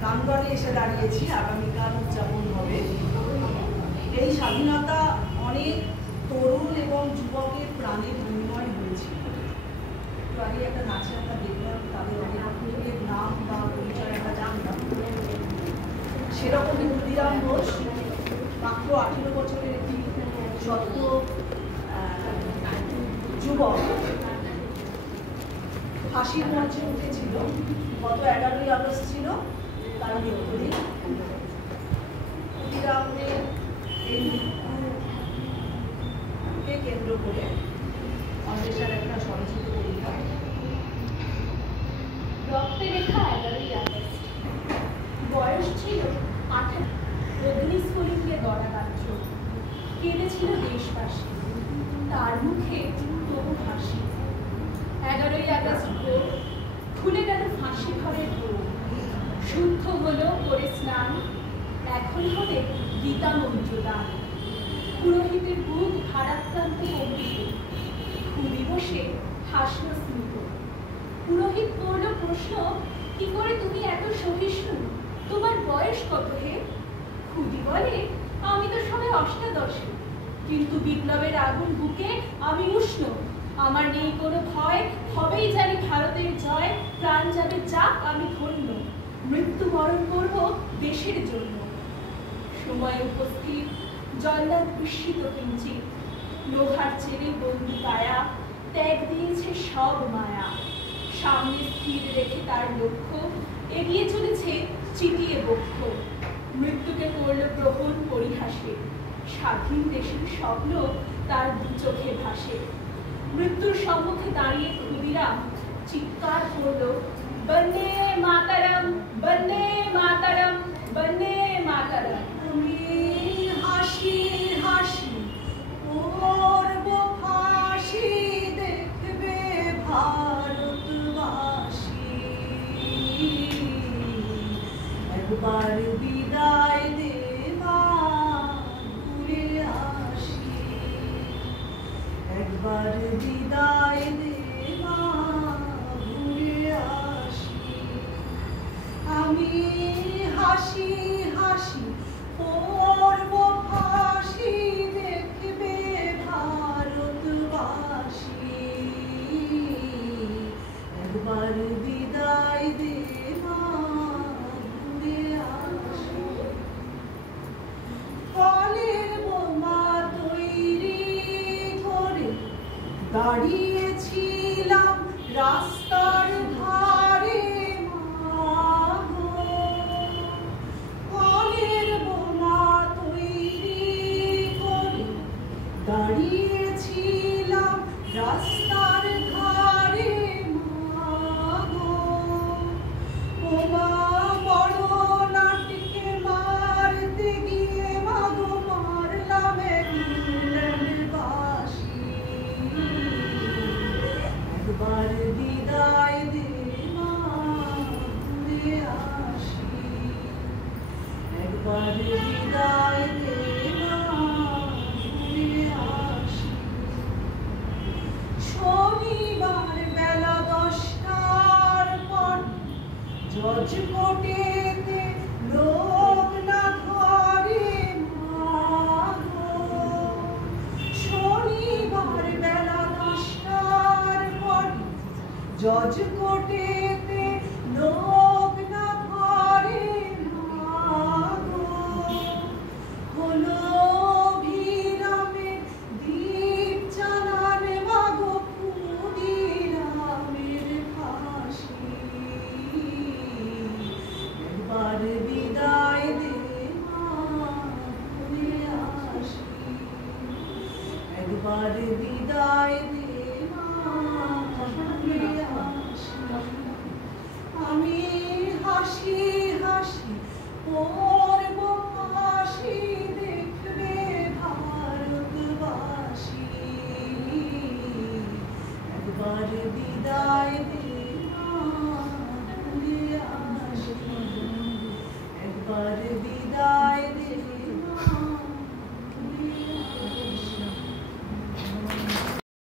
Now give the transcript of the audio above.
প্রাঙ্গণে এসে দাঁড়িয়েছি। আগামীকাল উদযাপন হবে। এই স্বাধীনতা অনেক তরুণ এবং যুবকের প্রাণের বিনিময় হয়েছিল। একটু আগে একটা নাচে আমরা দেখলাম, তাদের অনেকের নাম বা পরিচয় আমরা জানতাম। সেরকমই ক্ষুদিরাম ঘোষ মাত্র 18 বছরের একটি সদ্য যুবক ফাঁসির মঞ্চে উঠেছিল। গত 11ই আগস্ট ছিল তার মৃত্যুদিন। ক্ষুদিরামের এই মৃত্যুকে কেন্দ্র করে অন্বেষার একটা স্বরচিত কবিতা। রক্তে লেখা 11ই আগস্ট। বয়স ছিল 18। অগ্নিস্ফুলিঙ্গে গণরাজ্য কেঁদেছিল দেশবাসী, তার মুখে তবু হাসি। 11ই আগস্ট ভোর খুলে গেল ফাঁসি ঘরের দোর। শুদ্ধ হলো করে স্নান, এখন হবে গীতা মন্ত্রদান। পুরোহিতের বুক ভারাক্রান্ত অমৃত, খুবই বসে হাসল স্মিত। পুরোহিত করল প্রশ্ন, কি করে তুমি এত সহিষ্ণু? তোমার বয়স কত হে? খুদি বলে, আমি তো সবে অষ্টাদশে, কিন্তু বিপ্লবের আগুন বুকে আমি উষ্ণ। আমার নেই কোনো ভয়, হবেই জানি ভারতের জয়। প্রাণ যাবে যাক, আমি ধন্য, মৃত্যু বরণ করব দেশের জন্য। সময় উপস্থিত, জল্লাদ বিস্মিত কিঞ্চিত। লোহার ছেলে বন্দী কায়া ত্যাগ দিয়েছে সব মায়া। সামনে স্থির রেখে তার লক্ষ্য, এগিয়ে চলেছে চিতিয়ে বক্ষ। মৃত্যুকে করল গ্রহণ পরিহাসে, স্বাধীন দেশের স্বপ্ন তার দু চোখে ভাসে। মৃত্যুর সম্মুখে দাঁড়িয়ে ক্ষুদিরাম চিৎকার করল, বন্দে মাতারম, বন্দে মাতারম, বন্দে মাতারম। আমি হাসি হাসি করব ফাঁসি, দেখবে ভারতবাসী। একবার বিদায় দে মা, ঘুরে আসি। একবার বিদায় দে মা, ঘুরে আসি। আমি হাসি হাসি করব ফাঁসি, দেখবে ভারতবাসী। একবার বিদায় দে মা, ঘুরে আসি। কলের বোমা তৈরি করে দাঁড়িয়েছিলাম রাস্তার ধারে মাগো। কলের বোমা তৈরি করে দাঁড়িয়েছিলাম রাস্তার ধারে মাগো। বোমা বড় নাটকে মারতে গিয়ে মাগো মারলাম ইংল্যান্ডবাসী। একবার বিদায় দে মা, ঘুরে আসি। একবার বিদায় দে মা, ঘুরে আসি। শনিবার বেলা 10টার পর জজ কোর্টেতে লোক না ধরে মাগো। শনিবার বেলা 10টার পর জজ কোর্টেতে লোক না ধরে মাগো। হলো অভিরামের দ্বীপ চালান মাগো, ক্ষুদিরামের ফাঁসি। একবার বিদায় দে মা, ঘুরে আসি। একবার বিদায় দে মা, ঘুরে আসি। আমি হাসি হাসি করব ফাঁসি, দেখবে ভারতবাসী। একবার বিদায় দে মা, ঘুরে আসি। একবার বিদায়